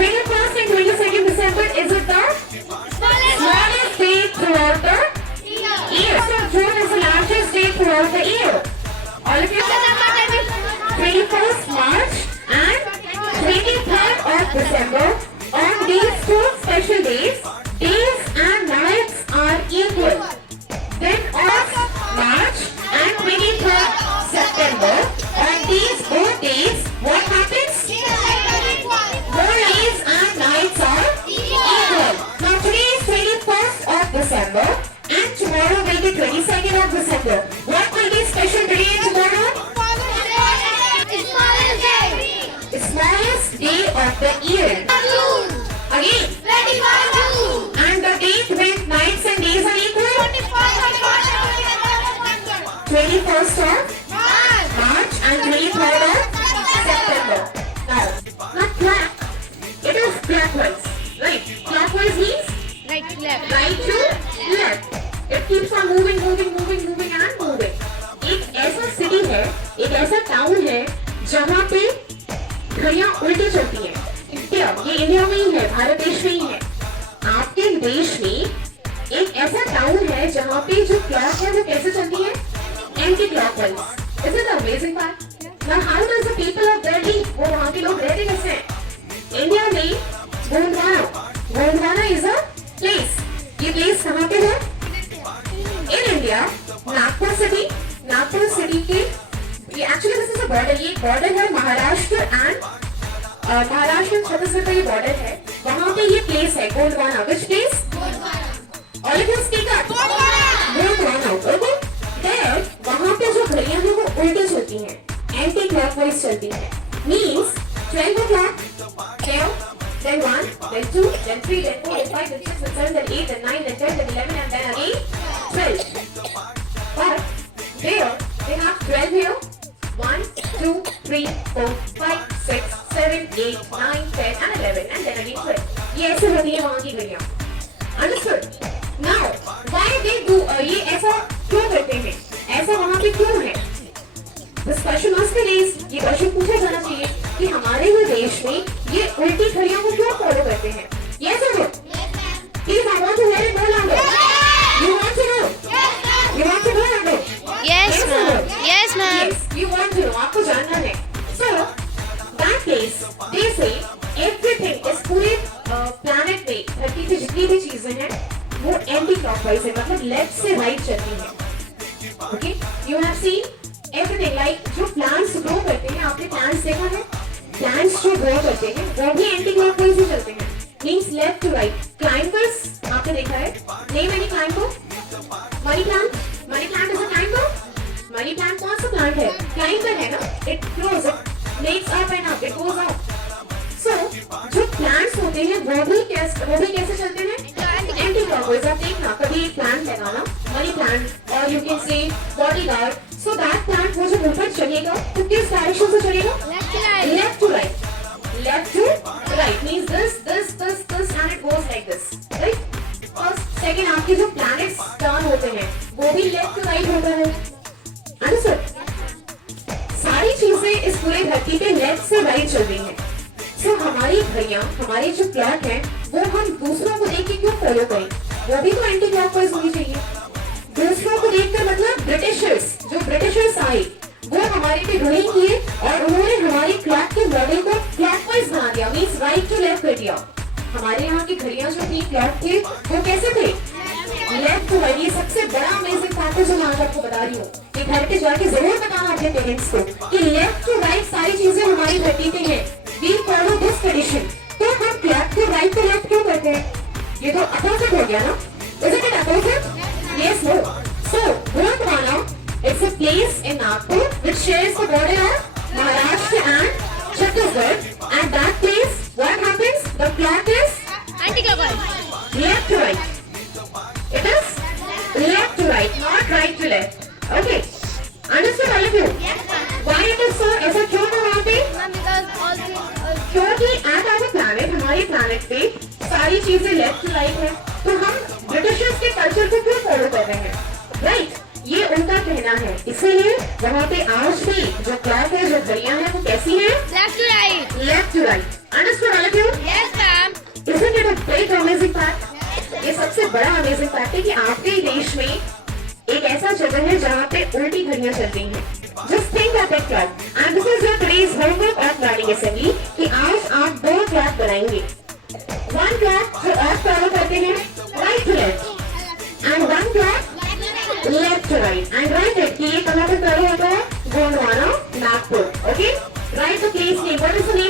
21st and 22nd December is it the smallest day throughout the year. So June is the largest day throughout the year. All of you? 21st March and 23rd of December. On these two special days and nights are equal. Then on March and 23rd September, on these both days, what happens? Both days and nights are equal. Now today is 21st of December and tomorrow will be 22nd of December. What will be special today and tomorrow? The smallest day of the year. Again. And the date with nights and days are equal? 21st of March and 23rd of September. Now clock. It is clockwise. Right. Clockwise means? Right to left. Right to left. It keeps on moving and moving. एक ऐसा city है, एक ऐसा town है जहाँ पे घड़ियाँ उल्टी चलती हैं। इंडिया, ये इंडिया में ही है, भारत देश में ही है। आपके देश में एक ऐसा टाउन है जहाँ पे जो क्लॉक है वो कैसे चलती है? Anti clockwise. Isn't it amazing part? Now how does the people of Delhi, वो वहाँ के लोग रहते कैसे हैं? इंडिया में गोंडवाना is a place. ये place कहाँ पे है? In India, नागपुर सिटी के ये actually this is a border. ये border है महाराष्ट्र छत्तीसगढ़ का ये border है. वहाँ पे ये place है Gondwana. Which place? All of you speak up. Gondwana. Okay? There वहाँ पे जो घड़ियाँ हैं वो उल्टी चलती हैं. Anti clockwise चलती हैं. Means 12 o'clock, 12, then 1, then 2, then 3, then 4, then 5, then 6, then 7, then 8, then 9, then 10, then 11, and then again 12. But there they have 12 here. 1, 2, 3, 4, 5, 6, 7, 8, 9, 10, and 11, and then again 12. ये ऐसे होती है वहाँ की घड़ियाँ. Understood? Now, why they do ये ऐसा क्यों करते हैं? ऐसा वहाँ पे क्यों है? This question must be raised. ये क्वेश्चन पूछा जाना चाहिए कि हमारे ही देश में ये उल्टी घड़ियों को क्यों फॉलो करते हैं? Yes or no? Please, I want to hear it more louder. You want to know? You want to know or no? Yes, ma'am. Yes, ma'am. Yes, you want to know. आपको जानना है. So, that case, they say everything is पूरे planet में धरती पे जितनी भी चीजें हैं वो एंटी क्लॉकवाइज है, मतलब लेफ्ट से राइट चलती हैं. Okay? You have seen everything like जो plants grow करते हैं, आपने plants देखा है? Plants जो grow करते हैं वो भी एंटी क्लॉकवाइज ही चलते हैं. Means left to right. Climbers आपने देखा है? Name any climber? Money plant? Money plant is a climber? Money plant कौन सा plant है? Climber है ना? It grows, it makes up and up, it goes up. So जो plants होते हैं वो भी कैसे चलते हैं? Anti clockwise. आप देखना कभी एक प्लांट लगाना, मनी प्लांट और you can say bodyguard. So that plant वो जब ऊपर चलेगा तो किस डायरेक्शन से चलेगा? Left to right. Left to right means this and it goes like this, right? First, second, आपके जो planets turn होते हैं वो भी left to right होता है. Understood? सारी चीजें इस पूरे धरती पे लेफ्ट से राइट चल रही हैं. So हमारी घड़ियाँ, हमारी जो क्लॉक है वो हम दूसरों को देख के क्यों फॉलो करें? वो भी तो एंटी क्लॉकवाइज होनी चाहिए. दूसरों को देखकर मतलब ब्रिटिशर्स आए वो हमारे पे रूलिंग किए और उन्होंने हमारी क्लॉक के मॉडल को क्लॉकवाइज बना दिया. मींस राइट टू लेफ्ट कर दिया. हमारे यहाँ की घड़ियाँ जो थी क्लॉक थे वो कैसे थे? Left to right. ये सबसे बड़ा अमेजिंग फैक्ट है जो मैं आज आपको बता रही हूँ. ये घर पे जाके जरूर बताना अपने पेरेंट्स को कि लेफ्ट टू राइट सारी चीजें हमारी धरती पे हैं. We follow this tradition. तो हम क्लॉक को राइट टू लेफ्ट क्यों करते हैं? ये तो अपोजिट हो गया ना? Isn't it opposite? Yes, no. So Gondwana, it's a place in Nagpur which shares the border of Maharashtra and Chhattisgarh. And that place, what happens? The clock is Anti-clockwise. left to right. It is left to right, not right to left. Okay. Understood all of you? Yes, ma'am. Why it is so? ऐसा क्यों है वहाँ पे? Ma'am, because all the क्योंकि at our planet, हमारे planet पे सारी चीजें लेफ्ट टू राइट है. तो हम ब्रिटिशर्स के कल्चर को क्यों फॉलो कर रहे हैं? राइट? ये उनका कहना है. इसीलिए वहाँ पे आज भी जो क्लॉक है, जो घड़ियाँ हैं वो कैसी हैं? left to right. Left to right. Understood all of you? Yes, बड़ा अमेजिंग फैक्ट है कि आपके ही देश में एक ऐसा जगह है जहाँ पे उल्टी घड़ियां चल रही हैं. Just think of that clock. And this is your today's homework of learning assembly कि आज आप 2 क्लॉक बनाएंगे. One clock जो आप फॉलो करते हैं right to left and one clock left to right. And write it कि ये कहाँ पे फॉलो होता है? Gondwana, Nagpur. Okay? Write the place name. What is the name